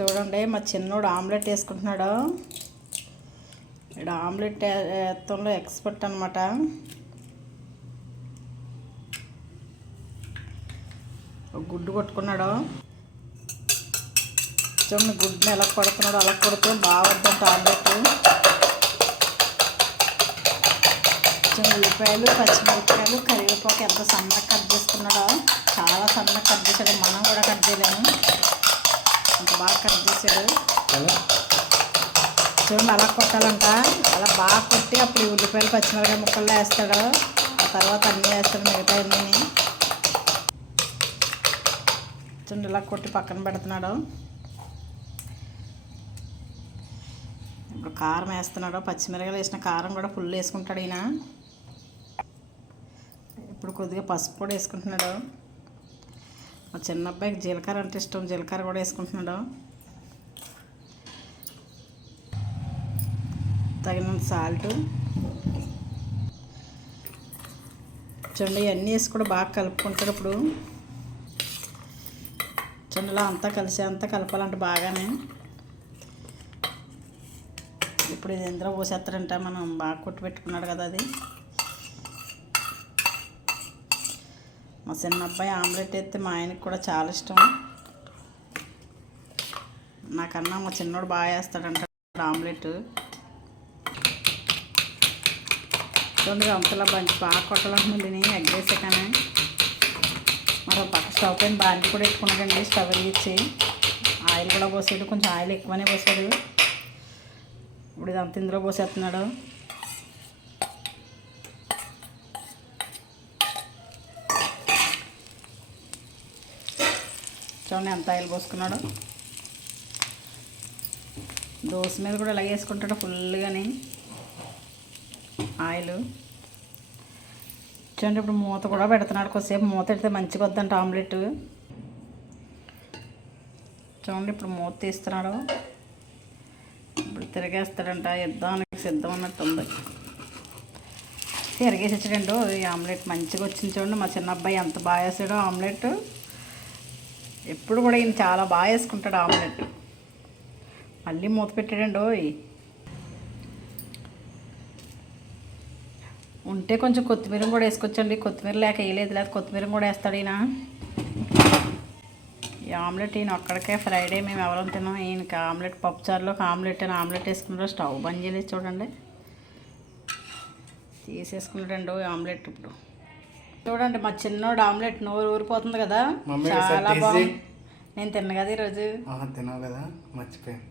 చూడండి మా చిన్నోడు ఆమ్లెట్ వేసుకుంటున్నాడు. ఇక్కడ ఆమ్లెట్ వేత్తంలో ఎక్స్పర్ట్ అనమాట ఒక గుడ్డు కొట్టుకున్నాడు. చూడండి గుడ్డుని ఎలా కొడుతున్నాడు అలా కొడితే బాగుందంట ఆమ్లెట్ ఉల్లిపాయలు పచ్చిమిరపకాయలు కరివేపాకు ఎంత సన్నగా కట్ చేసుకున్నాడో చాలా సన్నగా కట్ చేశాడు. మనం కూడా కట్ చేయలేము. అంత బాగా కట్ చేశాడు. చూడండి అలా కొట్టాలంట. అలా బాగా కొట్టి అప్పుడు ఉల్లిపాయలు పచ్చిమిరపకాయ ముక్కల్లో వేస్తాడు. ఆ తర్వాత అన్నీ వేస్తాడు మిగతా అన్నీ చూడండి ఇలా కొట్టి పక్కన పెడుతున్నాడు. ఇప్పుడు కారం వేస్తున్నాడు. పచ్చిమిరపకాయలు వేసిన కారం కూడా ఫుల్ వేసుకుంటాడు ఈయన. ఇప్పుడు కొద్దిగా పసుపు కూడా వేసుకుంటున్నాడు. మా చిన్న అబ్బాయికి జీలకర్ర అంటే ఇష్టం. జీలకర్ర కూడా వేసుకుంటున్నాడు. తగినంత సాల్ట్. చూడండి ఇవన్నీ వేసి కూడా బాగా కలుపుకుంటాడు ఇప్పుడు. చూడండి ఇలా అంతా కలిసి అంతా కలపాలంటే బాగానే. ఇప్పుడు ఇది ఎందులో పోసేస్తారంట. మనం బాగా కొట్టి పెట్టుకున్నాడు కదా అది. మా చిన్న అబ్బాయి ఆమ్లెట్ వేస్తే మా ఆయనకి కూడా చాలా ఇష్టం. నాకన్నా మా చిన్నోడు బాగా వేస్తాడంట ఆమ్లెట్. చూడండి అంతలా బంచి బాగా కొట్టాలంటుంది నేను ఎగ్ వేసే కానీ మరి పక్క స్టవ్ పైన బాగా కూడా పెట్టుకున్నాడండి స్టవ్ ఇచ్చి ఆయిల్ కూడా పోసాడు కొంచెం ఆయిల్ ఎక్కువనే పోసాడు. ఇప్పుడు ఇదంతా ఇందులో పోసేస్తున్నాడు. చూడండి ఎంత ఆయిల్ పోసుకున్నాడు. దోశ మీద కూడా ఇలా వేసుకుంటాడు ఫుల్గానే. ఆయిల్. చూడండి ఇప్పుడు మూత కూడా పెడుతున్నాడు. కొద్దిసేపు మూత పెడితే మంచిగా వద్దంట ఆమ్లెట్. చూడండి ఇప్పుడు మూత తీస్తున్నాడు. ఇప్పుడు తిరిగేస్తాడంట. యుద్ధానికి సిద్ధం అన్నట్టుంది తిరిగేసి వచ్చాడండి ఈ ఆమ్లెట్ మంచిగా వచ్చింది చూడండి. మా చిన్న అబ్బాయి ఎంత బాగా వేసాడో ఆమ్లెట్. ఎప్పుడు కూడా ఈయన చాలా బాగా వేసుకుంటాడు ఆమ్లెట్ మళ్ళీ మూత పెట్టాడండి ఓయ్. ఉంటే కొంచెం కొత్తిమీర కూడా వేసుకొచ్చండి. కొత్తిమీర లేక వేయలేదు. లేదు కొత్తిమీర కూడా వేస్తాడు ఈయన. ఈ ఆమ్లెట్ ఈయన ఒక్కడికే ఫ్రైడే. మేము ఎవరం తిన్నాం. ఈయనకి ఆమ్లెట్ పప్పుచారులోకి ఆమ్లెట్ అని ఆమ్లెట్ వేసుకున్నాడు. స్టవ్ బంద్ చేయలేదు చూడండి. తీసేసుకున్నాడండి ఆమ్లెట్ ఇప్పుడు. చూడండి మా చిన్నోడు ఆమ్లెట్ నోరు ఊరిపోతుంది కదా. చాలా బాగుంది. నేను తిన్న కదా ఈరోజు. తినావు కదా? మర్చిపోయాను.